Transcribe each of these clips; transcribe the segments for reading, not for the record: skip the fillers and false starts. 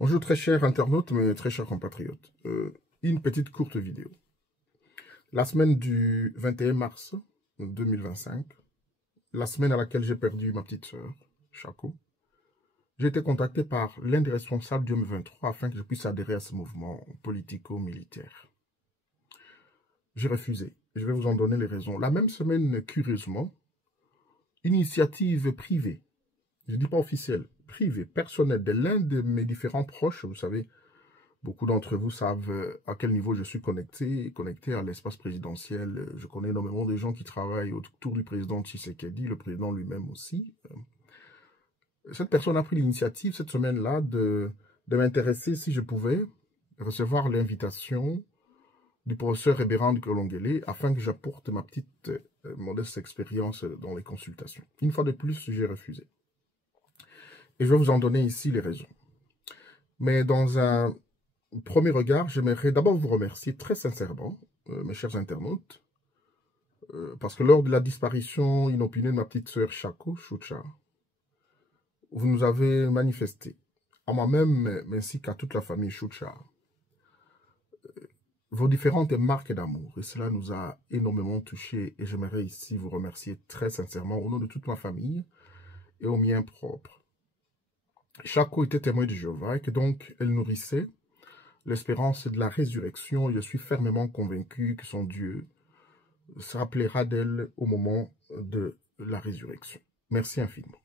Bonjour très chers internautes, mes très chers compatriotes. Une petite courte vidéo. La semaine du 21 mars 2025, la semaine à laquelle j'ai perdu ma petite sœur, Chako, j'ai été contacté par l'un des responsables du M23 afin que je puisse adhérer à ce mouvement politico-militaire. J'ai refusé. Je vais vous en donner les raisons. La même semaine, curieusement, une initiative privée, je ne dis pas officielle, privée, personnelle, de l'un de mes différents proches, vous savez, beaucoup d'entre vous savent à quel niveau je suis connecté à l'espace présidentiel. Je connais énormément de gens qui travaillent autour du président Tshisekedi, le président lui-même aussi. Cette personne a pris l'initiative cette semaine-là de m'intéresser si je pouvais recevoir l'invitation du professeur Ebérand Kolongele afin que j'apporte ma petite modeste expérience dans les consultations. Une fois de plus, j'ai refusé. Et je vais vous en donner ici les raisons. Mais dans un premier regard, j'aimerais d'abord vous remercier très sincèrement, mes chers internautes, parce que lors de la disparition inopinée de ma petite sœur Chako Choucha, vous nous avez manifesté, à moi-même, mais ainsi qu'à toute la famille Choucha, vos différentes marques d'amour. Et cela nous a énormément touchés. Et j'aimerais ici vous remercier très sincèrement au nom de toute ma famille et au mien propre. Chako était témoin de Jéhovah et que donc elle nourrissait l'espérance de la résurrection. Et je suis fermement convaincu que son Dieu se rappellera d'elle au moment de la résurrection. Merci infiniment.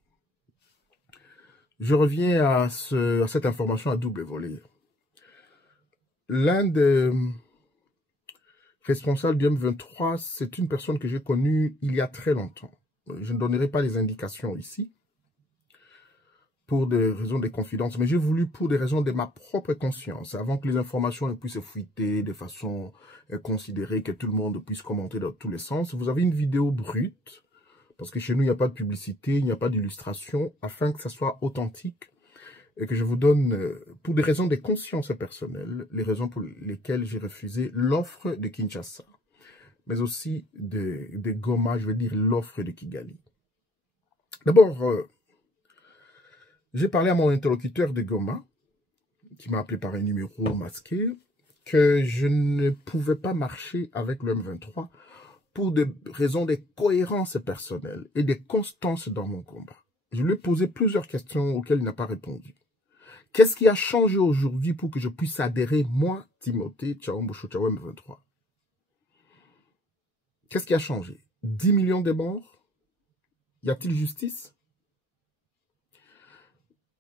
Je reviens à cette information à double volet. L'un des responsables du M23, c'est une personne que j'ai connue il y a très longtemps. Je ne donnerai pas les indications ici, pour des raisons de confidence, mais j'ai voulu pour des raisons de ma propre conscience, avant que les informations ne puissent fuiter de façon considérée, que tout le monde puisse commenter dans tous les sens. Vous avez une vidéo brute, parce que chez nous, il n'y a pas de publicité, il n'y a pas d'illustration, afin que ça soit authentique, et que je vous donne, pour des raisons de conscience personnelle, les raisons pour lesquelles j'ai refusé l'offre de Kinshasa, mais aussi de Goma, je veux dire l'offre de Kigali. D'abord, j'ai parlé à mon interlocuteur de Goma, qui m'a appelé par un numéro masqué, que je ne pouvais pas marcher avec le M23 pour des raisons de cohérence personnelle et de constance dans mon combat. Je lui ai posé plusieurs questions auxquelles il n'a pas répondu. Qu'est-ce qui a changé aujourd'hui pour que je puisse adhérer, moi, Timothée Tchaombo Chouchaou M23? Qu'est-ce qui a changé? 10 millions de morts? Y a-t-il justice?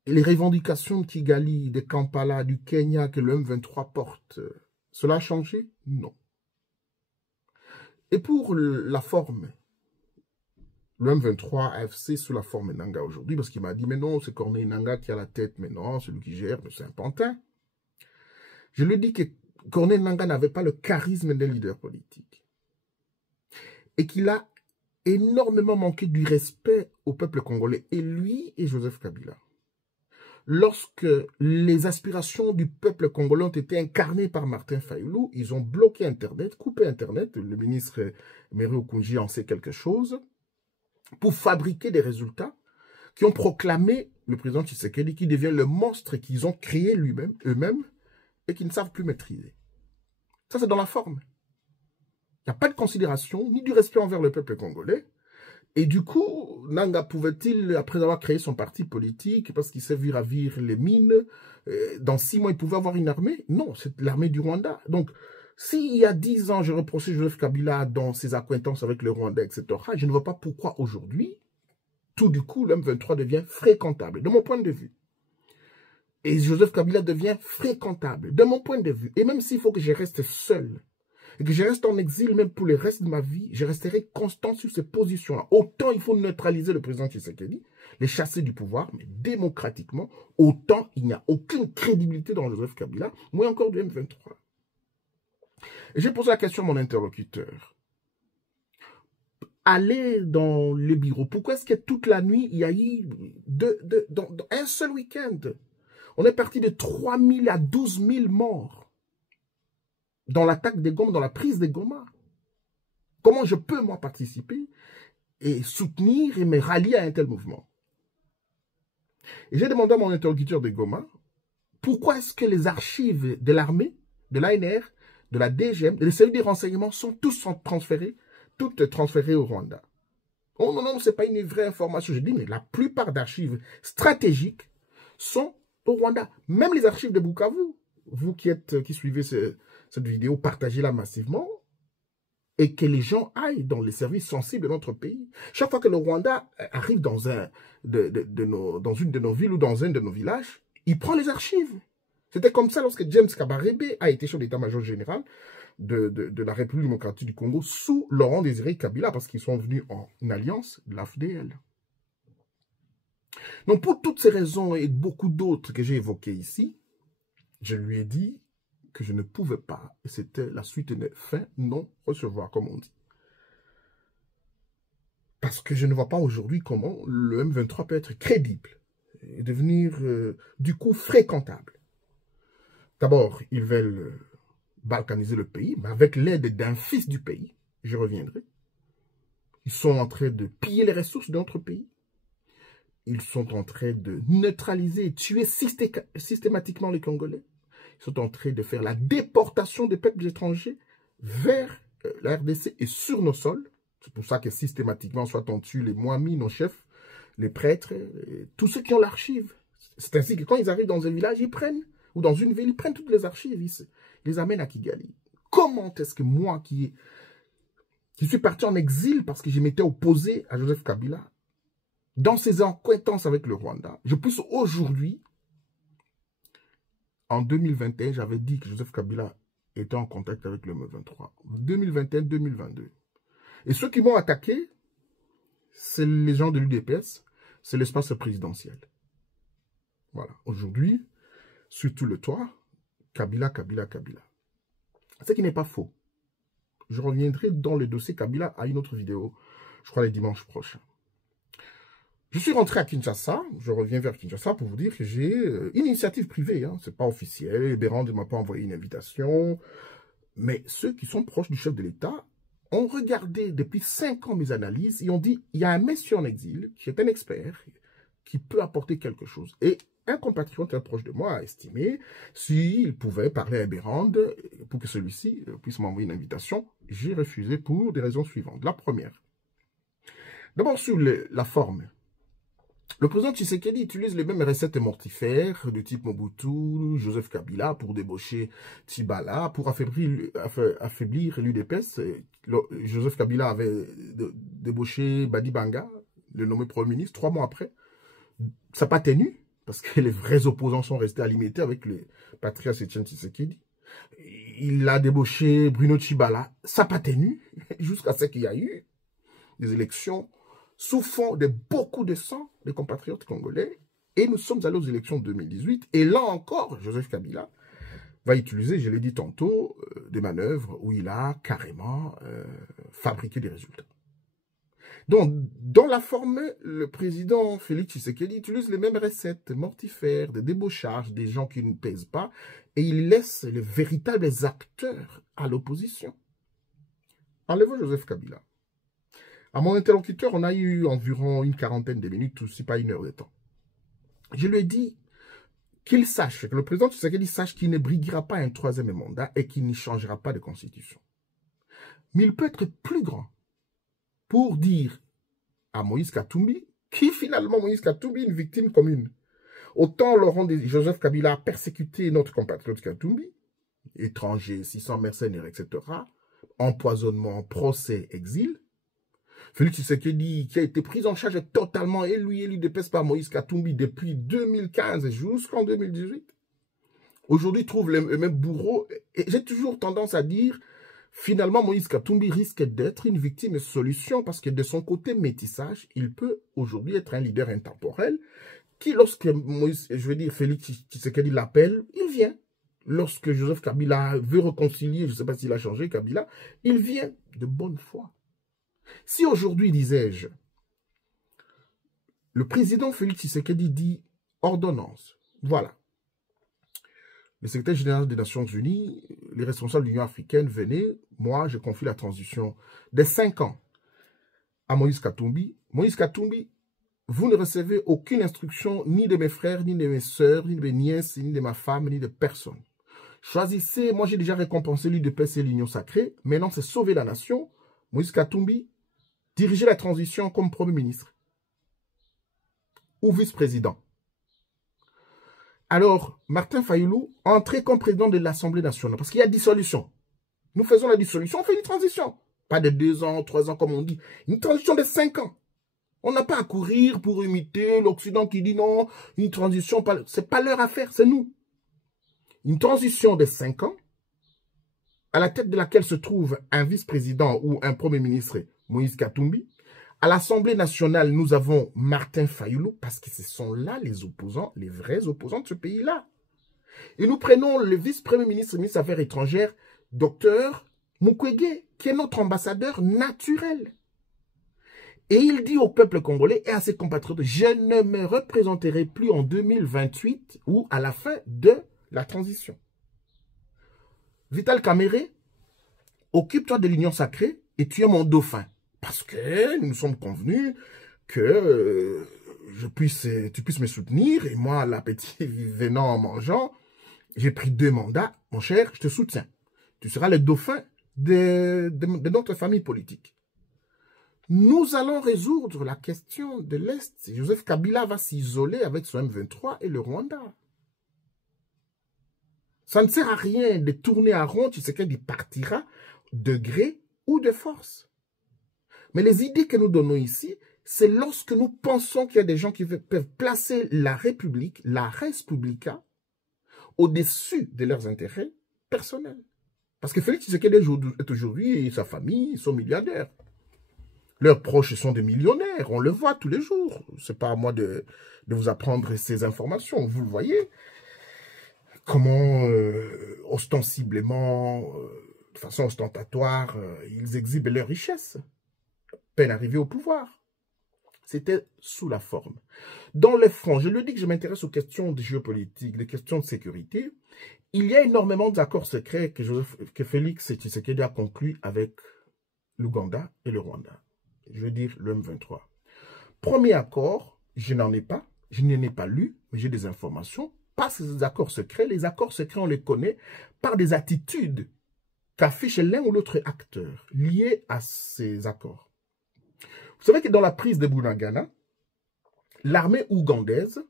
Et les revendications de Kigali, de Kampala, du Kenya que le M23 porte, cela a changé? Non. Et pour la forme, le M23 AFC sous la forme Nanga aujourd'hui, parce qu'il m'a dit, mais non, c'est Corneille Nanga qui a la tête, mais non, celui qui gère, c'est un pantin. Je lui ai dit que Corneille Nanga n'avait pas le charisme d'un leader politique. Et qu'il a énormément manqué du respect au peuple congolais, et lui et Joseph Kabila. Lorsque les aspirations du peuple congolais ont été incarnées par Martin Fayulu, ils ont bloqué Internet, coupé Internet, le ministre Meri Okunji en sait quelque chose, pour fabriquer des résultats qui ont proclamé le président Tshisekedi qui devient le monstre qu'ils ont créé eux-mêmes, et qu'ils ne savent plus maîtriser. Ça, c'est dans la forme. Il n'y a pas de considération, ni du respect envers le peuple congolais. Et du coup, Nanga pouvait-il, après avoir créé son parti politique, parce qu'il sait ravir les mines, dans 6 mois, il pouvait avoir une armée? Non, c'est l'armée du Rwanda. Donc, s'il y a 10 ans, je reprochais Joseph Kabila dans ses acquaintances avec le Rwanda, etc., je ne vois pas pourquoi aujourd'hui, tout du coup, le M23 devient fréquentable, de mon point de vue. Et Joseph Kabila devient fréquentable, de mon point de vue. Et même s'il faut que je reste seul, et que je reste en exil même pour le reste de ma vie, je resterai constant sur ces positions-là. Autant il faut neutraliser le président Tshisekedi, les chasser du pouvoir, mais démocratiquement, autant il n'y a aucune crédibilité dans Joseph Kabila, moins encore du M23. Et j'ai posé la question à mon interlocuteur. Allez dans les bureaux. Pourquoi est-ce que toute la nuit, il y a eu dans un seul week-end, on est parti de 3 000 à 12 000 morts dans l'attaque des Goma, dans la prise des Goma. Comment je peux, moi, participer et soutenir et me rallier à un tel mouvement? Et j'ai demandé à mon interlocuteur de Goma Pourquoi est-ce que les archives de l'armée, de l'ANR, de la DGM, des services de renseignement sont toutes transférées au Rwanda? Oh non, non, ce n'est pas une vraie information. Je dis, mais la plupart d'archives stratégiques sont au Rwanda. Même les archives de Bukavu, vous qui suivez cette vidéo, partagez-la massivement et que les gens aillent dans les services sensibles de notre pays. Chaque fois que le Rwanda arrive dans une de nos villes ou dans un de nos villages, il prend les archives. C'était comme ça lorsque James Kabarebe a été chef d'état-major général de la République démocratique du Congo sous Laurent Désiré Kabila, parce qu'ils sont venus en alliance de l'AFDL. Donc pour toutes ces raisons et beaucoup d'autres que j'ai évoquées ici, je lui ai dit que je ne pouvais pas, et c'était la suite de fin non-recevoir, comme on dit. Parce que je ne vois pas aujourd'hui comment le M23 peut être crédible et devenir du coup fréquentable. D'abord, ils veulent balkaniser le pays, mais avec l'aide d'un fils du pays, je reviendrai. Ils sont en train de piller les ressources de notre pays. Ils sont en train de neutraliser et tuer systématiquement les Congolais. Ils sont en train de faire la déportation des peuples étrangers vers la RDC et sur nos sols. C'est pour ça que systématiquement, soit on tue les Moamis, nos chefs, les prêtres, tous ceux qui ont l'archive. C'est ainsi que quand ils arrivent dans un village, ils prennent, ou dans une ville, ils prennent toutes les archives, ils les amènent à Kigali. Comment est-ce que moi, qui suis parti en exil parce que je m'étais opposé à Joseph Kabila, dans ses accointances avec le Rwanda, je puisse aujourd'hui, en 2021, j'avais dit que Joseph Kabila était en contact avec le M23. 2021-2022. Et ceux qui m'ont attaqué, c'est les gens de l'UDPS, c'est l'espace présidentiel. Voilà. Aujourd'hui, sur tout le toit, Kabila, Kabila, Kabila. Ce qui n'est pas faux. Je reviendrai dans le dossier Kabila à une autre vidéo, je crois les dimanches prochains. Je suis rentré à Kinshasa, je reviens vers Kinshasa pour vous dire que j'ai une initiative privée, hein, c'est pas officiel, Bérand ne m'a pas envoyé une invitation, mais ceux qui sont proches du chef de l'État ont regardé depuis 5 ans mes analyses et ont dit, il y a un monsieur en exil qui est un expert, qui peut apporter quelque chose. Et un compatriote très proche de moi a estimé s'il pouvait parler à Bérand pour que celui-ci puisse m'envoyer une invitation. J'ai refusé pour des raisons suivantes. La première, d'abord sur la forme. Le président Tshisekedi utilise les mêmes recettes mortifères de type Mobutu, Joseph Kabila pour débaucher Tibala, pour affaiblir l'UDPS. Joseph Kabila avait débauché Badi Banga, le nommé Premier ministre, 3 mois après. Ça n'a pas tenu, parce que les vrais opposants sont restés alimentés avec le patriarche Etienne Tshisekedi. Il a débauché Bruno Tshibala, ça n'a pas tenu, jusqu'à ce qu'il y a eu des élections sous fond de beaucoup de sang des compatriotes congolais. Et nous sommes allés aux élections de 2018. Et là encore, Joseph Kabila va utiliser, je l'ai dit tantôt, des manœuvres où il a carrément fabriqué des résultats. Donc, dans la forme, le président Félix Tshisekedi utilise les mêmes recettes mortifères, de débauchage, des gens qui ne pèsent pas, et il laisse les véritables acteurs à l'opposition. Enlevons Joseph Kabila. À mon interlocuteur, on a eu environ une quarantaine de minutes, ou si pas 1 heure de temps. Je lui ai dit qu'il sache, que le président Tshisekedi sache qu'il ne briguera pas un 3e mandat et qu'il n'y changera pas de constitution. Mais il peut être plus grand pour dire à Moïse Katumbi, qui finalement Moïse Katumbi est une victime commune. Autant Joseph Kabila a persécuté notre compatriote Katumbi, étranger, 600 mercenaires, etc., empoisonnement, procès, exil. Félix Tshisekedi, qui a été pris en charge totalement, et lui dépasse par Moïse Katumbi depuis 2015 jusqu'en 2018. Aujourd'hui, trouve le même bourreau. Et j'ai toujours tendance à dire, finalement, Moïse Katumbi risque d'être une victime solution parce que de son côté métissage, il peut aujourd'hui être un leader intemporel qui, lorsque Félix Tshisekedi l'appelle, il vient. Lorsque Joseph Kabila veut réconcilier, je ne sais pas s'il a changé, Kabila, il vient de bonne foi. Si aujourd'hui, disais-je, le président Félix Tshisekedi dit ordonnance, voilà. Le secrétaire général des Nations Unies, les responsables de l'Union africaine, venez, moi, je confie la transition des 5 ans à Moïse Katumbi. Moïse Katumbi vous ne recevez aucune instruction ni de mes frères, ni de mes sœurs, ni de mes nièces, ni de ma femme, ni de personne. Choisissez, moi j'ai déjà récompensé l'UDPS et l'Union Sacrée. Maintenant, c'est sauver la nation. Moïse Katumbi, diriger la transition comme Premier ministre ou vice-président. Alors, Martin Fayulu, entré comme président de l'Assemblée nationale, parce qu'il y a dissolution. Nous faisons la dissolution, on fait une transition. Pas de 2 ans, 3 ans comme on dit. Une transition de 5 ans. On n'a pas à courir pour imiter l'Occident qui dit non, une transition, c'est pas leur affaire, c'est nous. Une transition de 5 ans, à la tête de laquelle se trouve un vice-président ou un premier ministre, Moïse Katumbi. À l'Assemblée nationale, nous avons Martin Fayulu, parce que ce sont là les opposants, les vrais opposants de ce pays-là. Et nous prenons le vice-premier ministre, ministre des Affaires étrangères, Dr Mukwege, qui est notre ambassadeur naturel. Et il dit au peuple congolais et à ses compatriotes, je ne me représenterai plus en 2028 ou à la fin de la transition. Vital Kamere, occupe-toi de l'Union Sacrée et tu es mon dauphin. Parce que nous sommes convenus que tu puisses me soutenir. Et moi, l'appétit venant en mangeant, j'ai pris 2 mandats. Mon cher, je te soutiens. Tu seras le dauphin de notre famille politique. Nous allons résoudre la question de l'Est. Joseph Kabila va s'isoler avec son M23 et le Rwanda. Ça ne sert à rien de tourner à rond, tu sais qu'il partira de gré ou de force. Mais les idées que nous donnons ici, c'est lorsque nous pensons qu'il y a des gens qui peuvent placer la République, la res publica, au-dessus de leurs intérêts personnels. Parce que Félix Tshisekedi est aujourd'hui, et sa famille, ils sont milliardaires. Leurs proches sont des millionnaires, on le voit tous les jours. Ce n'est pas à moi de vous apprendre ces informations, vous le voyez. Comment, ostensiblement, de façon ostentatoire, ils exhibent leur richesse. Peine arrivée au pouvoir. C'était sous la forme. Dans le fond, je le dis que je m'intéresse aux questions de géopolitique, des questions de sécurité. Il y a énormément d'accords secrets que Félix Tshisekedi a conclus avec l'Ouganda et le Rwanda. Je veux dire le M23. Premier accord, je n'en ai pas, je n'en ai pas lu, mais j'ai des informations. Pas ces accords secrets. Les accords secrets, on les connaît par des attitudes qu'affiche l'un ou l'autre acteur liés à ces accords. Vous savez que dans la prise de Bunagana, l'armée ougandaise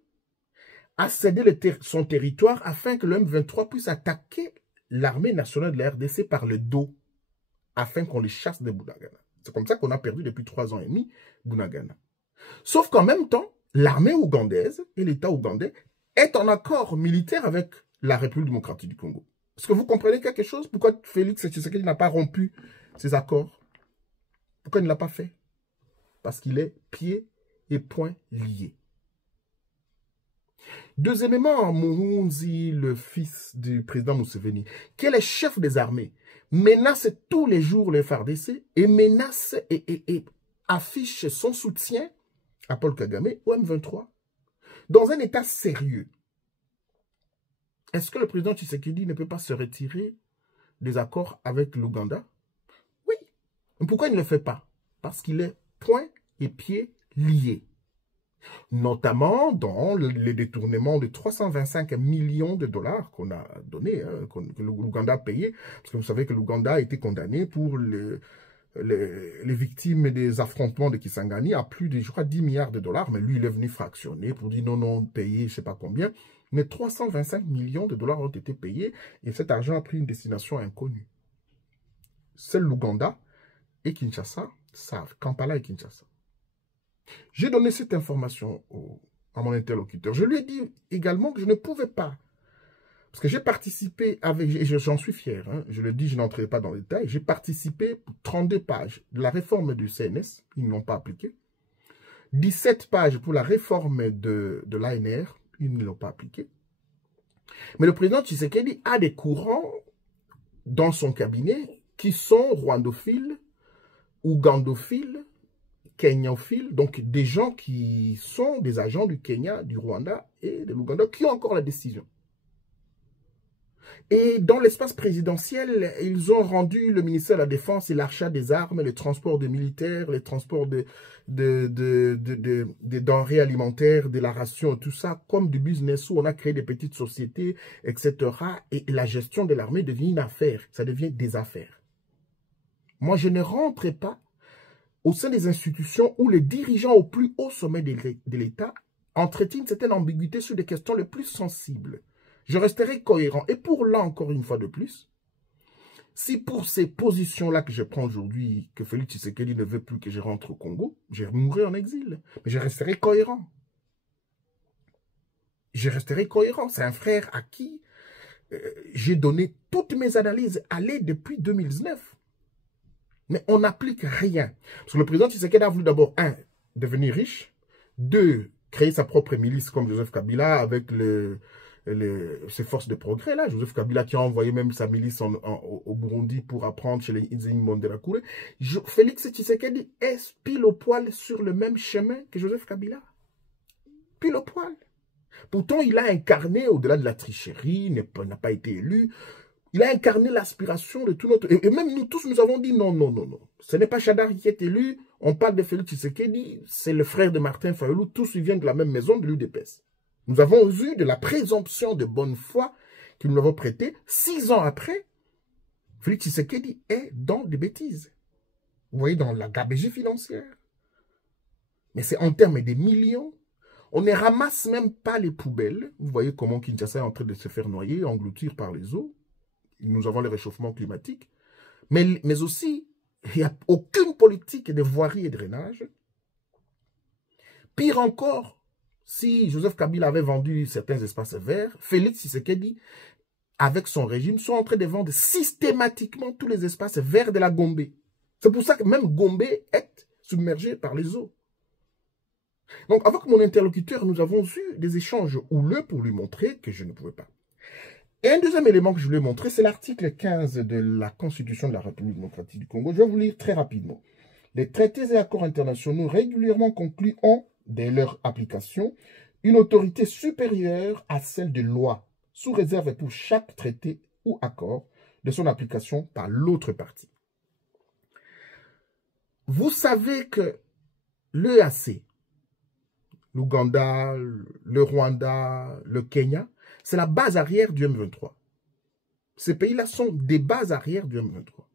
a cédé son territoire afin que le M23 puisse attaquer l'armée nationale de la RDC par le dos, afin qu'on les chasse de Bunagana. C'est comme ça qu'on a perdu depuis 3 ans et demi Bunagana. Sauf qu'en même temps, l'armée ougandaise et l'État ougandais est en accord militaire avec la République démocratique du Congo. Est-ce que vous comprenez quelque chose? Pourquoi Félix Tshisekedi n'a pas rompu ces accords? Pourquoi il ne l'a pas fait? Parce qu'il est pieds et poings liés. Deuxièmement, Muhunzi, le fils du président Museveni, qui est le chef des armées, menace tous les jours le FARDC et menace et affiche son soutien à Paul Kagame au M23 dans un état sérieux. Est-ce que le président Tshisekedi ne peut pas se retirer des accords avec l'Ouganda? Oui. Mais pourquoi il ne le fait pas? Parce qu'il est poings et pieds liés. Notamment dans le détournement de 325 millions de dollars qu'on a donné, hein, que l'Ouganda a payé. Parce que vous savez que l'Ouganda a été condamné pour les victimes des affrontements de Kisangani à plus de, je crois, 10 milliards de dollars. Mais lui, il est venu fractionner pour dire non, payer, je ne sais pas combien. Mais 325 millions de dollars ont été payés et cet argent a pris une destination inconnue. Seul l'Ouganda et Kinshasa savent, Kampala et Kinshasa. J'ai donné cette information à mon interlocuteur. Je lui ai dit également que je ne pouvais pas, parce que j'ai participé avec, et j'en suis fier, hein, je le dis, je n'entrerai pas dans les détails, j'ai participé pour 32 pages de la réforme du CNS, ils ne l'ont pas appliqué, 17 pages pour la réforme de l'ANR, ils ne l'ont pas appliqué. Mais le président Tshisekedi a des courants dans son cabinet qui sont rwandophiles, ougandophiles, kenyophiles, donc des gens qui sont des agents du Kenya, du Rwanda et de l'Ouganda qui ont encore la décision. Et dans l'espace présidentiel, ils ont rendu le ministère de la Défense et l'achat des armes, le transport des militaires, les transports de denrées alimentaires, de la ration, tout ça, comme du business où on a créé des petites sociétés, etc. Et la gestion de l'armée devient une affaire, ça devient des affaires. Moi, je ne rentrerai pas au sein des institutions où les dirigeants au plus haut sommet de l'État entretiennent une certaine ambiguïté sur des questions les plus sensibles. Je resterai cohérent. Et pour là, encore une fois de plus, si pour ces positions-là que je prends aujourd'hui, que Félix Tshisekedi ne veut plus que je rentre au Congo, je mourrai en exil. Mais je resterai cohérent. Je resterai cohérent. C'est un frère à qui j'ai donné toutes mes analyses allées depuis 2019. Mais on n'applique rien. Parce que le président Tshisekedi a voulu d'abord, 1, devenir riche, 2, créer sa propre milice comme Joseph Kabila avec ses forces de progrès, là. Joseph Kabila qui a envoyé même sa milice au Burundi pour apprendre chez les Nzim Mondelakoure. Félix Tshisekedi est pile au poil sur le même chemin que Joseph Kabila. Pile au poil. Pourtant, il a incarné, au-delà de la tricherie, n'a pas été élu, il a incarné l'aspiration de tout notre... Et même nous tous, nous avons dit non, non, non, non. Ce n'est pas Chadar qui est élu, on parle de Félix Tshisekedi, c'est le frère de Martin Fayulu, tous ils viennent de la même maison, de l'UDPS. Nous avons eu de la présomption de bonne foi que nous avons prêtée. 6 ans après, Félix Tshisekedi est dans des bêtises. Vous voyez, dans la gabegie financière. Mais c'est en termes des millions. On ne ramasse même pas les poubelles. Vous voyez comment Kinshasa est en train de se faire noyer, engloutir par les eaux. Nous avons le réchauffement climatique. Mais aussi, il n'y a aucune politique de voirie et de drainage. Pire encore, si Joseph Kabila avait vendu certains espaces verts, Félix Tshisekedi, avec son régime, sont en train de vendre systématiquement tous les espaces verts de la Gombe. C'est pour ça que même Gombe est submergé par les eaux. Donc, avec mon interlocuteur, nous avons eu des échanges houleux pour lui montrer que je ne pouvais pas. Et un deuxième élément que je voulais montrer, c'est l'article 15 de la Constitution de la République démocratique du Congo. Je vais vous lire très rapidement. Les traités et accords internationaux régulièrement conclus ont, dès leur application, une autorité supérieure à celle de loi, sous réserve pour chaque traité ou accord de son application par l'autre partie. Vous savez que l'EAC, l'Ouganda, le Rwanda, le Kenya, c'est la base arrière du M23. Ces pays-là sont des bases arrière du M23.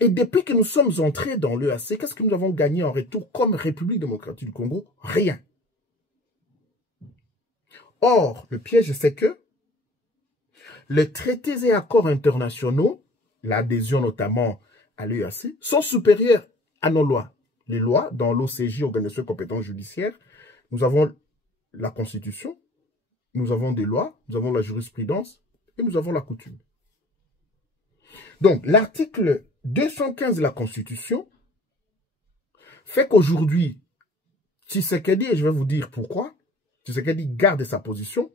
Et depuis que nous sommes entrés dans l'EAC, qu'est-ce que nous avons gagné en retour comme République démocratique du Congo? Rien. Or, le piège, c'est que les traités et accords internationaux, l'adhésion notamment à l'EAC, sont supérieurs à nos lois. Les lois, dans l'OCJ, Organisation de compétences judiciaires, nous avons la Constitution, nous avons des lois, nous avons la jurisprudence et nous avons la coutume. Donc, l'article 215 de la Constitution fait qu'aujourd'hui, Tshisekedi, et je vais vous dire pourquoi, Tshisekedi garde sa position,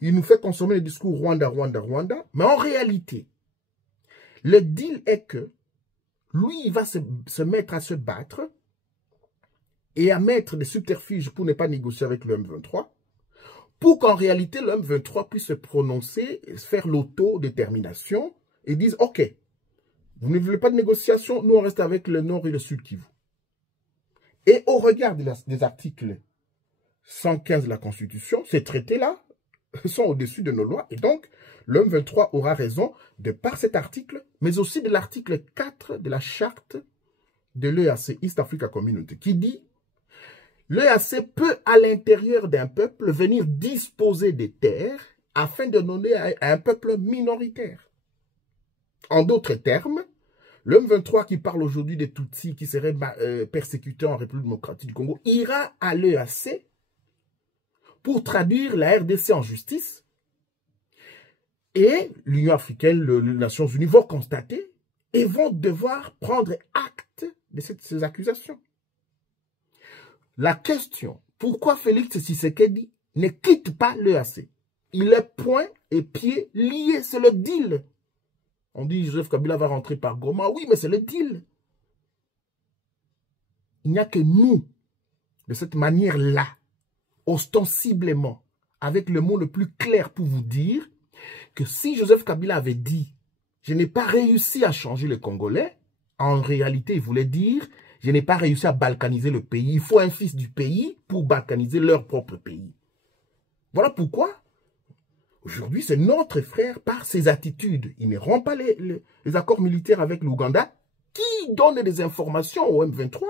il nous fait consommer le discours Rwanda, Rwanda, Rwanda, mais en réalité, le deal est que lui, il va se mettre à se battre et à mettre des subterfuges pour ne pas négocier avec le M23, pour qu'en réalité, le M23 puisse se prononcer, faire l'autodétermination et dire, OK, vous ne voulez pas de négociation, nous on reste avec le Nord et le Sud Kivu. Et au regard des articles 115 de la Constitution, ces traités-là sont au-dessus de nos lois. Et donc, le M23 aura raison de par cet article, mais aussi de l'article 4 de la charte de l'EAC, East Africa Community, qui dit l'EAC peut, à l'intérieur d'un peuple, venir disposer des terres afin de donner à un peuple minoritaire. En d'autres termes, le M23 qui parle aujourd'hui des Tutsis qui seraient persécutés en République démocratique du Congo ira à l'EAC pour traduire la RDC en justice et l'Union africaine, les Nations unies vont constater et vont devoir prendre acte de ces accusations. La question, pourquoi Félix Tshisekedi ne quitte pas l'EAC? Il est poing et pied liés, c'est le deal. On dit Joseph Kabila va rentrer par Goma. Oui, mais c'est le deal. Il n'y a que nous, de cette manière-là, ostensiblement, avec le mot le plus clair pour vous dire que si Joseph Kabila avait dit « Je n'ai pas réussi à changer les Congolais », en réalité, il voulait dire « Je n'ai pas réussi à balkaniser le pays. Il faut un fils du pays pour balkaniser leur propre pays. » Voilà pourquoi, aujourd'hui, c'est notre frère par ses attitudes. Il ne rompt pas les accords militaires avec l'Ouganda, qui donne des informations au M23,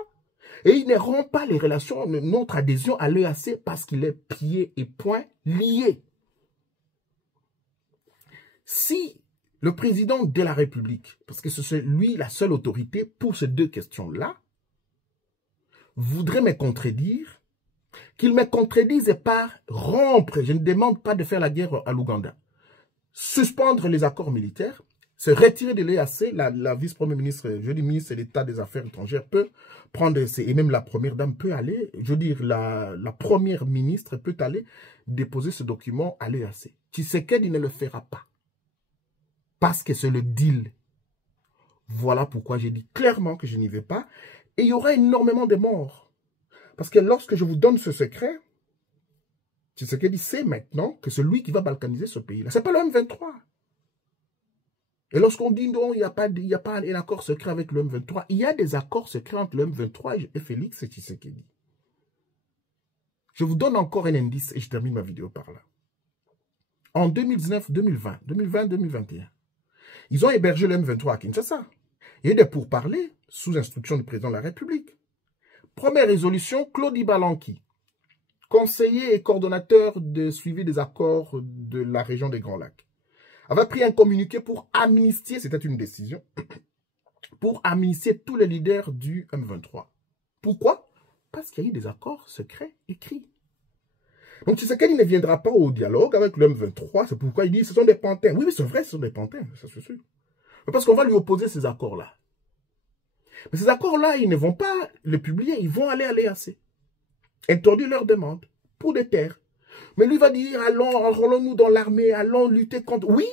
et il ne rompt pas les relations, notre adhésion à l'EAC, parce qu'il est pieds et poings liés. Si le président de la République, parce que c'est lui la seule autorité pour ces deux questions-là, voudrait me contredire, qu'il me contredise par rompre, je ne demande pas de faire la guerre à l'Ouganda, suspendre les accords militaires, se retirer de l'EAC, la vice-première ministre, je dis ministre de l'État des Affaires étrangères peut prendre, et même la première dame peut aller, je veux dire la première ministre peut aller déposer ce document à l'EAC. Tshisekedi ne le fera pas. Parce que c'est le deal. Voilà pourquoi j'ai dit clairement que je n'y vais pas. Et il y aura énormément de morts. Parce que lorsque je vous donne ce secret, Tshisekedi sait maintenant que c'est lui qui va balkaniser ce pays-là. Ce n'est pas le M23. Et lorsqu'on dit non, il n'y a pas un accord secret avec le M23, il y a des accords secrets entre le M23 et Félix Tshisekedi. Je vous donne encore un indice et je termine ma vidéo par là. En 2019-2020, 2020-2021, ils ont hébergé le M23 à Kinshasa. Il y a eu des pourparlers sous instruction du président de la République. Première résolution, Claude Ibalanki, conseiller et coordonnateur de suivi des accords de la région des Grands Lacs, avait pris un communiqué pour amnistier, c'était une décision, pour amnistier tous les leaders du M23. Pourquoi? Parce qu'il y a eu des accords secrets écrits. Donc Tshisekedi ne viendra pas au dialogue avec le M23, c'est pourquoi il dit que ce sont des pantins. Oui, c'est vrai, ce sont des pantins, ça c'est sûr. Mais parce qu'on va lui opposer ces accords-là. Mais ces accords-là, ils ne vont pas les publier, ils vont aller à l'EAC. Interdire leurs demandes pour des terres. Mais lui va dire, allons, enrôlons-nous dans l'armée, allons lutter contre... Oui,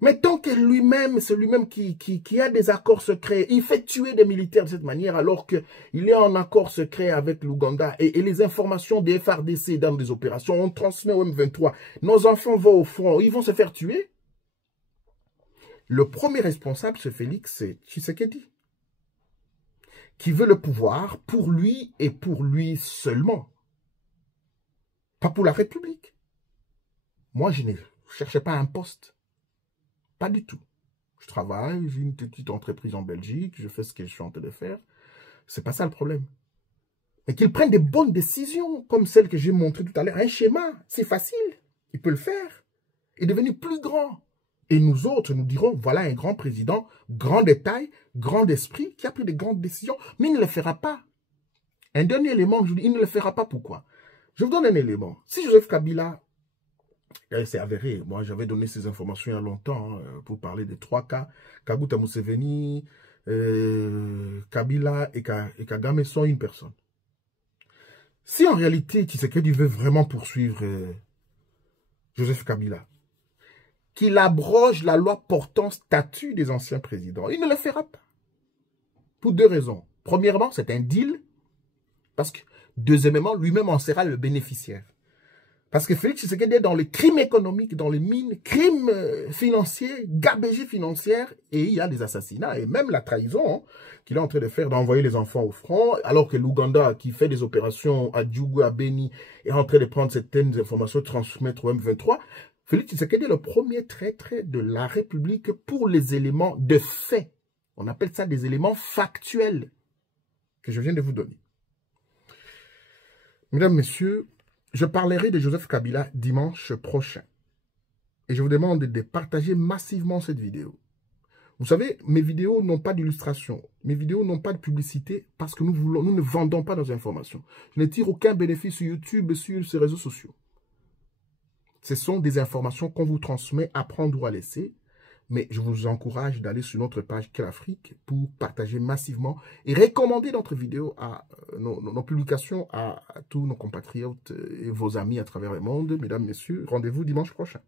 mais tant que lui-même, c'est lui-même qui a des accords secrets, il fait tuer des militaires de cette manière alors qu'il est en accord secret avec l'Ouganda et les informations des FARDC dans des opérations, on transmet au M23. Nos enfants vont au front, ils vont se faire tuer. Le premier responsable, c'est Félix Tshisekedi, qui veut le pouvoir pour lui et pour lui seulement. Pas pour la République. Moi, je ne cherchais pas un poste. Pas du tout. Je travaille, j'ai une petite entreprise en Belgique, je fais ce que je suis en train de faire. C'est pas ça le problème. Et qu'ils prennent des bonnes décisions, comme celle que j'ai montrée tout à l'heure. Un schéma, c'est facile. Il peut le faire. Il est devenu plus grand. Et nous autres, nous dirons, voilà un grand président, grand détail, grand esprit, qui a pris des grandes décisions, mais il ne le fera pas. Un dernier élément, je vous dis, il ne le fera pas. Pourquoi? Je vous donne un élément. Si Joseph Kabila, c'est avéré, moi j'avais donné ces informations il y a longtemps, hein, pour parler des 3 cas, Kaguta Museveni, Kabila et Kagame sont une personne. Si en réalité Tshisekedi veut vraiment poursuivre Joseph Kabila, qu'il abroge la loi portant statut des anciens présidents, il ne le fera pas. Pour 2 raisons. Premièrement, c'est un deal, parce que deuxièmement, lui-même en sera le bénéficiaire. Parce que Félix Tshisekedi est dans les crimes économiques, dans les mines, crimes financiers, gabegie financière, et il y a des assassinats, et même la trahison hein, qu'il est en train de faire, d'envoyer les enfants au front, alors que l'Ouganda, qui fait des opérations à Djougou, à Beni, est en train de prendre certaines informations, transmettre au M23. Félix Tshisekedi est le premier traître de la République pour les éléments de fait. On appelle ça des éléments factuels que je viens de vous donner. Mesdames, Messieurs, je parlerai de Joseph Kabila dimanche prochain. Et je vous demande de partager massivement cette vidéo. Vous savez, mes vidéos n'ont pas d'illustration. Mes vidéos n'ont pas de publicité parce que nous ne vendons pas nos informations. Je ne tire aucun bénéfice sur YouTube et sur ces réseaux sociaux. Ce sont des informations qu'on vous transmet à prendre ou à laisser. Mais je vous encourage d'aller sur notre page Quelle Afrique pour partager massivement et recommander notre vidéo à nos publications à tous nos compatriotes et vos amis à travers le monde. Mesdames, Messieurs, rendez-vous dimanche prochain.